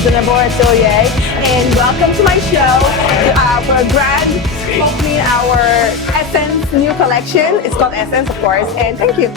Reasonable Atelier, and welcome to my show. We're grand opening our Essence new collection. It's called Essence, of course, and thank you.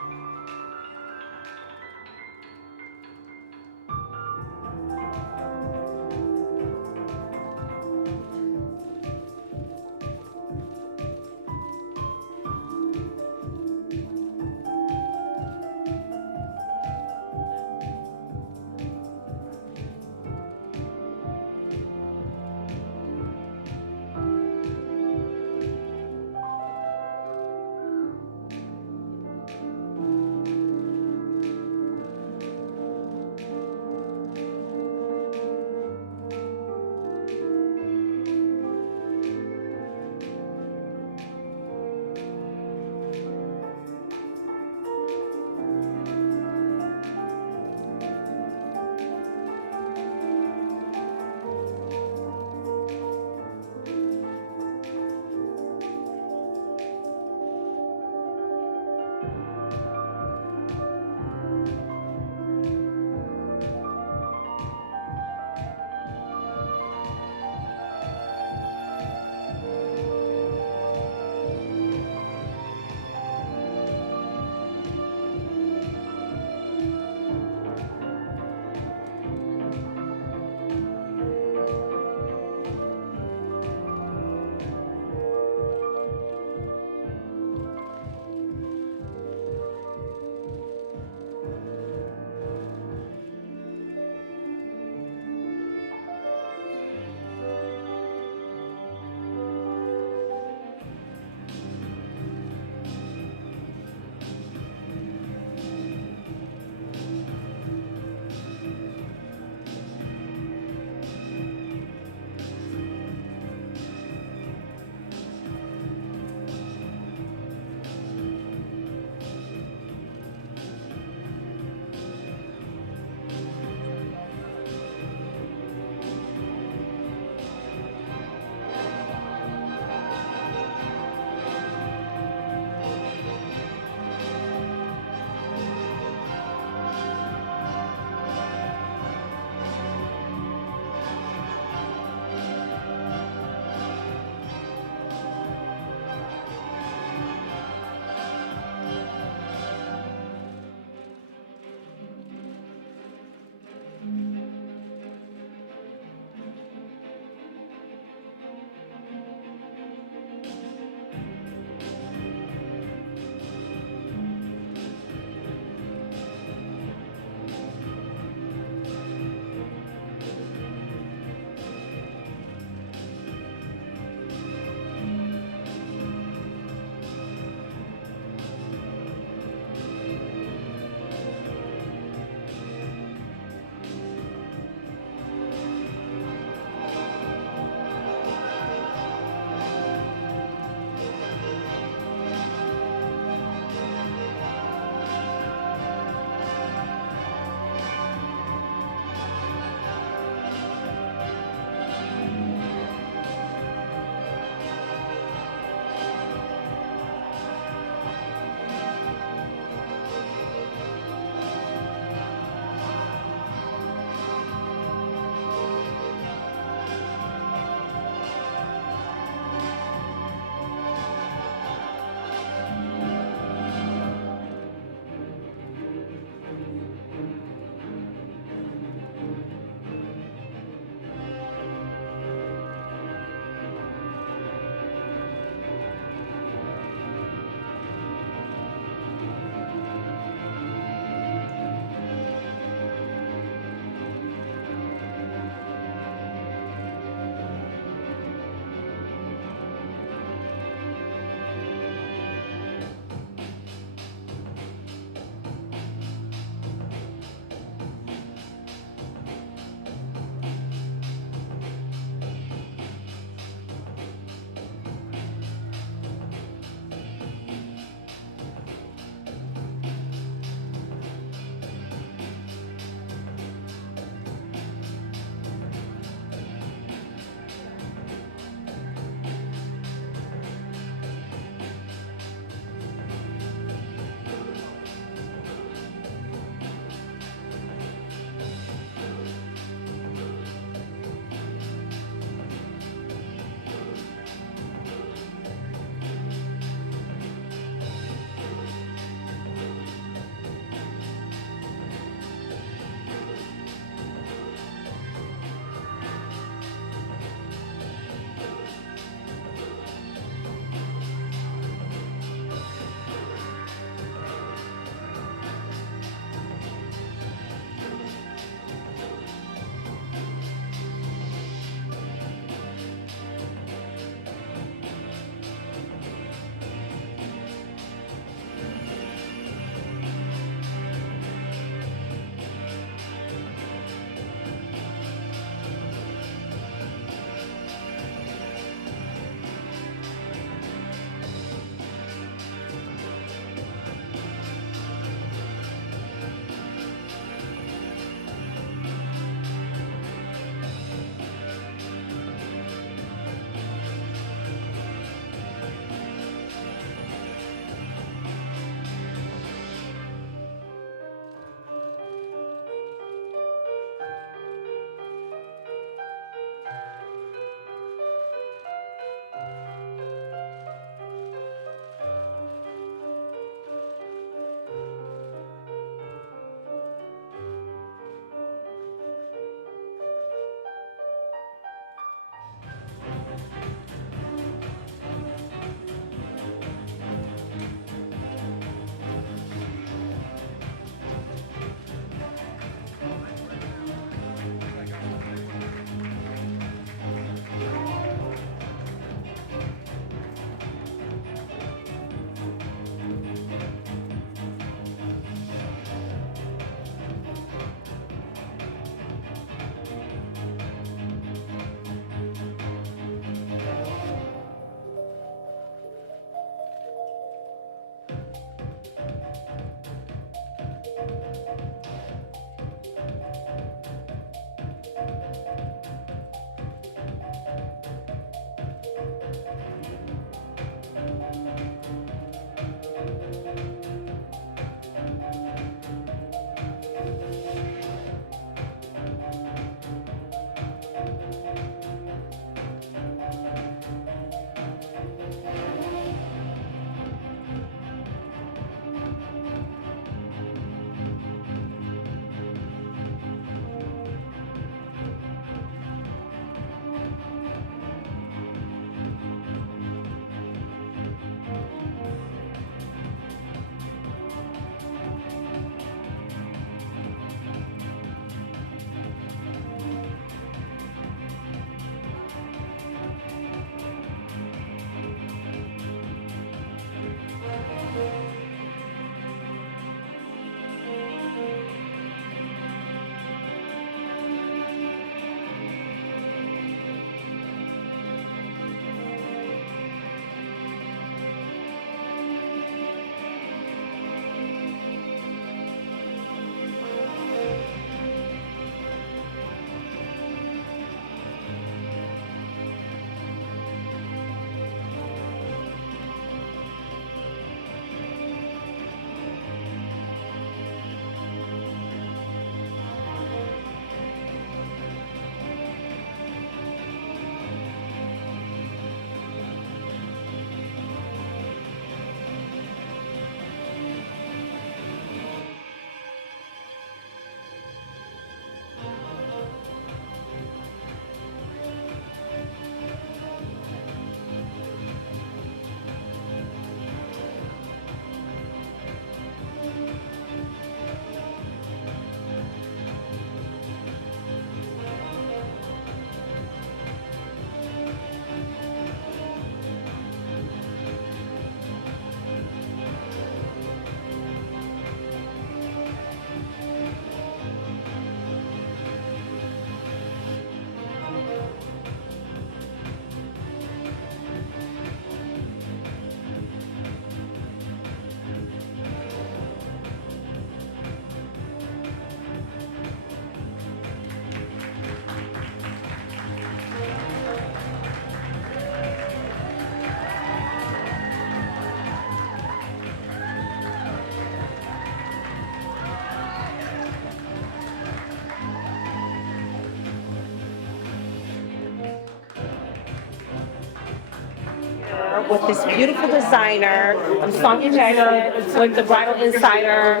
with this beautiful designer, Sonia Jackson, with the Bridal Insider,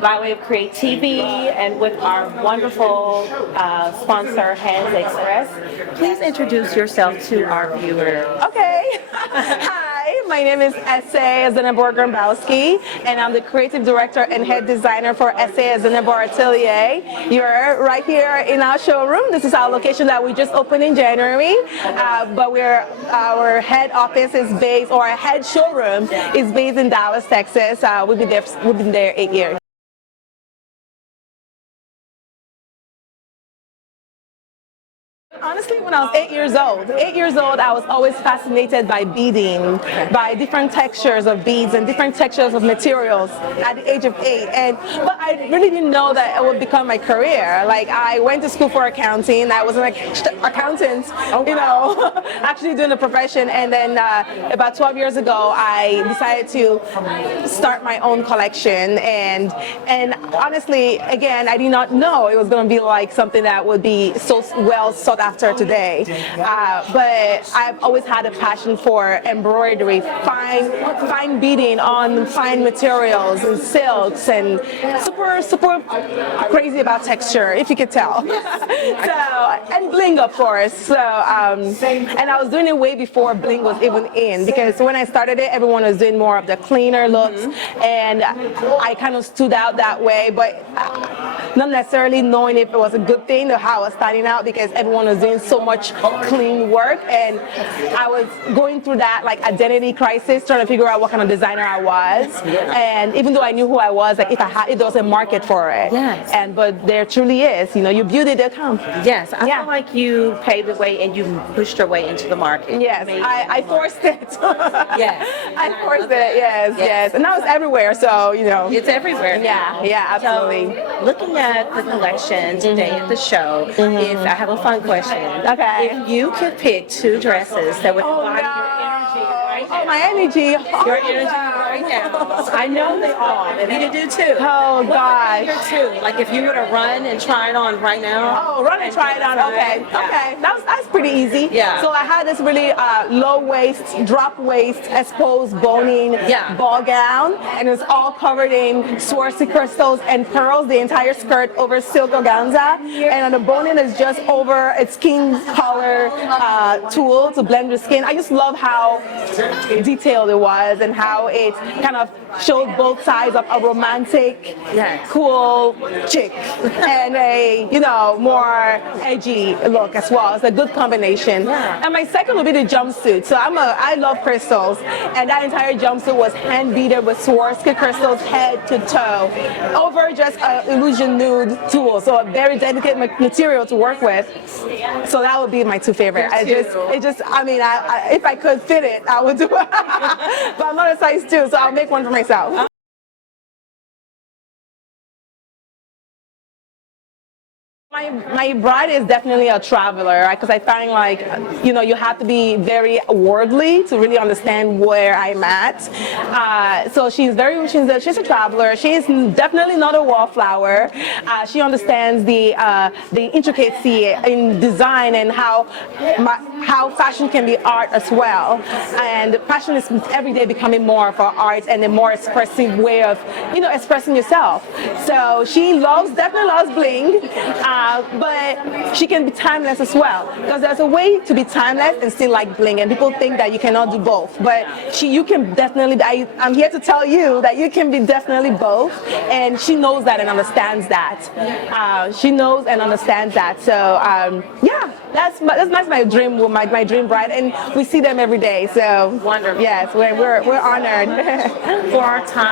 by way of Creativity, and with our wonderful sponsor, Hands Express. Please introduce yourself to our viewers. Okay. Hi, my name is Essay Zenebor-Grambowski, and I'm the creative director and head designer for Essay Zenebor Atelier. You're right here in our showroom. This is our location that we just opened in January, but our head office is based, or our head showroom is based in Dallas, Texas. We've been there 8 years. Honestly, when I was 8 years old, I was always fascinated by beading, by different textures of beads and different textures of materials at the age of 8. But I really didn't know that it would become my career. Like, I went to school for accounting. I was an accountant, you know, actually doing the profession. And then about 12 years ago, I decided to start my own collection. And honestly, again, I did not know it was going to be like something that would be so well sought after today, but I've always had a passion for embroidery, fine beading on fine materials and silks, and super crazy about texture, if you could tell. And bling, of course. So and I was doing it way before bling was even in, because when I started it, everyone was doing more of the cleaner looks, and I kind of stood out that way, but not necessarily knowing if it was a good thing or how I was starting out, because everyone was doing so much clean work, and I was going through that like identity crisis, trying to figure out what kind of designer I was. And even though I knew who I was, like if there was a market for it. Yes. But there truly is. You know, you build it, they'll come. Yes, I feel like you paved the way and you pushed your way into the market. Yes, I forced it. Yes. I forced it. Yes. And now it's everywhere. So you know, it's everywhere. Yeah, absolutely. So, looking at the collection today at the show, if I have a fun question. Okay. If you could pick 2 dresses that would embody your energy right now. Oh, my energy. Your energy right now. I know they are. If you could do 2. Oh, gosh. Your 2. Like if you were to run and try it on right now. Oh, run and try it on. Okay. Yeah. Okay. That's pretty easy. Yeah. So I had this really low waist, drop waist, exposed boning ball gown, and it's all covered in Swarovski crystals and pearls, the entire skirt over silk organza, and on the boning is just over a skin color tool to blend the skin. I just love how detailed it was and how it kind of showed both sides of a romantic, cool chick and a, you know, more edgy look as well. It's a good combination. And my second would be the jumpsuit. So I love crystals, and that entire jumpsuit was hand beaded with Swarovski crystals head to toe over just an illusion nude tool. So a very delicate material to work with. So that would be my 2 favorite. I mean, if I could fit it, I would do it. But I'm not a size 2, so I'll make one for myself. My bride is definitely a traveler, because I find like, you know, you have to be very worldly to really understand where I'm at. So she's a traveler. She's definitely not a wallflower. She understands the intricacy in design and how fashion can be art as well. And fashion is every day becoming more of an art and a more expressive way of, you know, expressing yourself. So she definitely loves bling. But she can be timeless as well, because there's a way to be timeless and still like bling, and people think that you cannot do both, but you can definitely. I'm here to tell you that you can be definitely both, and she knows that and understands that. She knows and understands that. So yeah, that's my dream, my dream bride, and we see them every day. So wonderful. Yes, we're honored for our time.